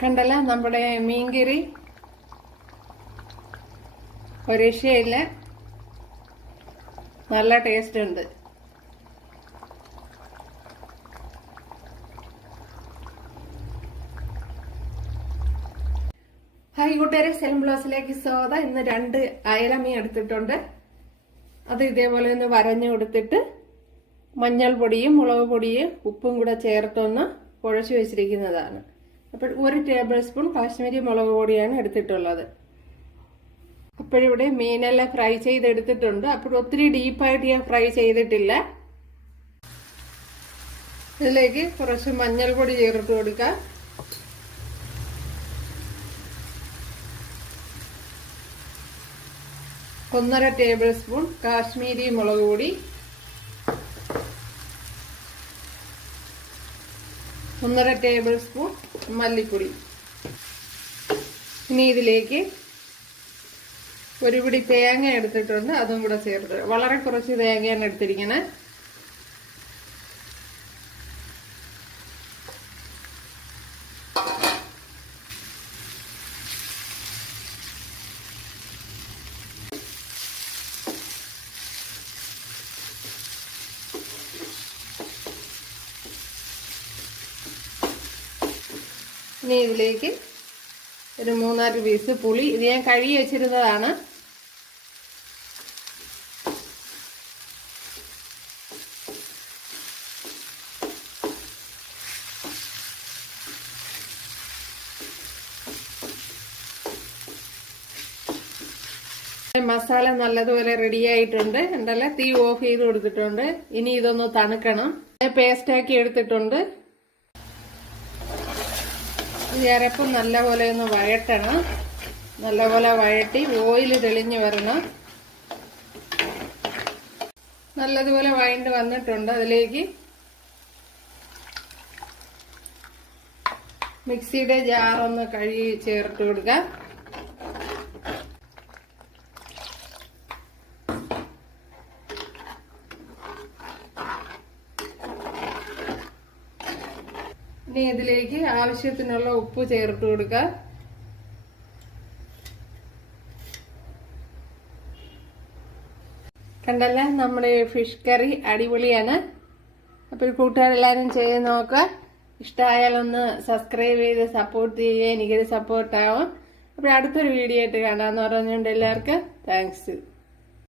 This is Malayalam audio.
കണ്ടല്ല നമ്മുടെ മീൻകറി ഒരു രക്ഷയില്ല, നല്ല ടേസ്റ്റ് ഉണ്ട്. ഹായ് കൂട്ടുകാരെ, സെലം ബ്ലോസിലേക്ക് സ്വാഗതം. ഇന്ന് 2 അയല മീൻ എടുത്തിട്ടുണ്ട്. അത് ഇതേപോലെ ഒന്ന് വരഞ്ഞു കൊടുത്തിട്ട് മഞ്ഞൾ പൊടിയും മുളക് പൊടിയും ഉപ്പും കൂടെ ചേർത്തൊന്ന് കുഴച്ചു വെച്ചിരിക്കുന്നതാണ്. അപ്പോൾ 1 ടേബിൾ സ്പൂൺ കാശ്മീരി മുളക് പൊടിയാണ് എടുത്തിട്ടുള്ളത്. അപ്പോഴിവിടെ മീനെല്ലാം ഫ്രൈ ചെയ്തെടുത്തിട്ടുണ്ട്. അപ്പോൾ ഒത്തിരി ഡീപ്പായിട്ട് ഞാൻ ഫ്രൈ ചെയ്തിട്ടില്ല. ഇതിലേക്ക് കുറച്ച് മഞ്ഞൾപ്പൊടി ചേർത്ത് കൊടുക്കാം. ഒന്നര ടേബിൾ സ്പൂൺ കാശ്മീരി മുളക് പൊടി, 1.5 ടേബിൾ സ്പൂൺ മല്ലിപ്പൊടി. ഇനി ഇതിലേക്ക് ഒരു പിടി തേങ്ങ എടുത്തിട്ടുണ്ട്, അതും കൂടെ ചേർത്ത്. വളരെ കുറച്ച് തേങ്ങയാണ് എടുത്തിരിക്കുന്നത്. ഇനി ഇതിലേക്ക് ഒരു 3-4 പീസ് പുളി, ഇത് ഞാൻ കഴുകി വെച്ചിരുന്നതാണ്. മസാല നല്ലതുപോലെ റെഡി ആയിട്ടുണ്ട്. ഉണ്ടല്ലോ, തീ ഓഫ് ചെയ്ത് കൊടുത്തിട്ടുണ്ട്. ഇനി ഇതൊന്ന് തണുക്കണം. പേസ്റ്റാക്കി എടുത്തിട്ടുണ്ട്. ഈ അരപ്പ് നല്ലപോലെ ഒന്ന് വഴറ്റണം. നല്ലപോലെ വഴറ്റി ഓയിൽ തെളിഞ്ഞ് വരണം. നല്ലതുപോലെ വഴണ്ട് വന്നിട്ടുണ്ട്. അതിലേക്ക് മിക്സിയുടെ ജാറൊന്ന് കഴുകി ചേർത്ത് കൊടുക്കാം. ഇനി ഇതിലേക്ക് ആവശ്യത്തിനുള്ള ഉപ്പ് ചേർത്ത് കൊടുക്കുക. കണ്ടല്ല, നമ്മുടെ ഫിഷ് കറി അടിപൊളിയാണ്. അപ്പോൾ കൂട്ടുകാരെല്ലാവരും ചെയ്ത് നോക്കുക. ഇഷ്ടമായാലൊന്ന് സബ്സ്ക്രൈബ് ചെയ്ത് സപ്പോർട്ട് ചെയ്യുക. എനിക്കൊരു സപ്പോർട്ടാവും. അപ്പോൾ അടുത്തൊരു വീഡിയോ ആയിട്ട് കാണാമെന്ന് പറഞ്ഞുകൊണ്ട് എല്ലാവർക്കും താങ്ക്സ്.